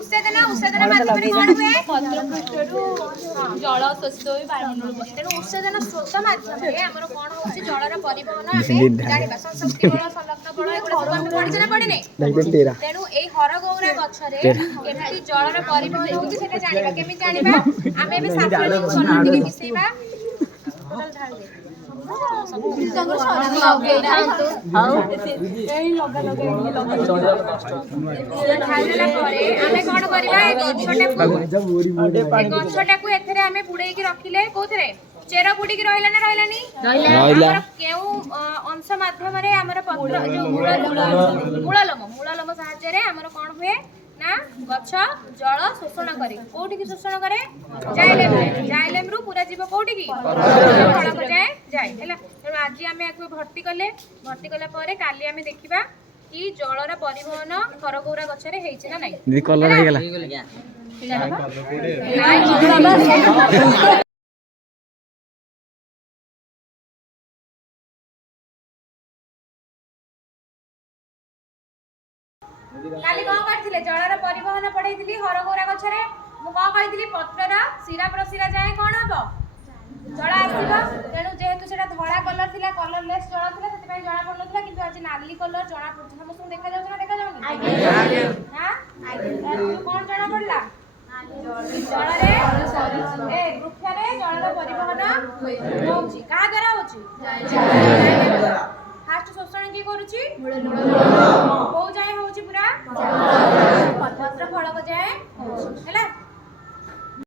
उच्छेदन माध्यम रे कोन हुए पत्र पृष्ठरू जल शोषित होई वायुमंडल को तेनु उच्छेदन स्रोत माध्यम रे हमर कोन होची जलर परिवहन आमे जानिबा संशक्ति बल संलग्न बल एगुडा सब हम पढि जना पढि नै तेनु एई हरगौरा गछरे केमिति जलर परिवहन होची सेटा जानिबा केमि जानिबा आमे बे साफल्य सोना टिके मिसेबा टोटल ढाल दे चेर बुड़ी रहा अंश माध्यम मूललम साहाय्य कौन हुए ना गछ जल शोषण करे कोठी की शोषण करे जाइलेम रु पूरा जीव कोठी की फलक जाए हैला आज आमे आको भर्ती कले परे काली आमे देखिबा कि जलर परिवहन हरगौरा गछरे हेइछ ना नै दीदी कलर हे गेला काली कौन करथिले जलर परिवहन पढैथिली हरगौरा गछरे मु कौन कहिथिली पत्रर सिरा प्रसिरा जाए कौन हबो जल आसीबो तेनु जेहेतु सेटा धळा कलर थिला कलरलेस जल थिला सेति पय जळा पडनथिला किंतु आज नाली कलर जळा पडछ समस्त देखा जाउछ ना देखा जाउनी आगे हां आगे कौन जळा पडला जलरे ए वृक्षरे जलर परिवहन होउची का द्वारा होउची फास्ट शोषण की करूची हो जाए होउची पूरा पत्र फलक जाए हैला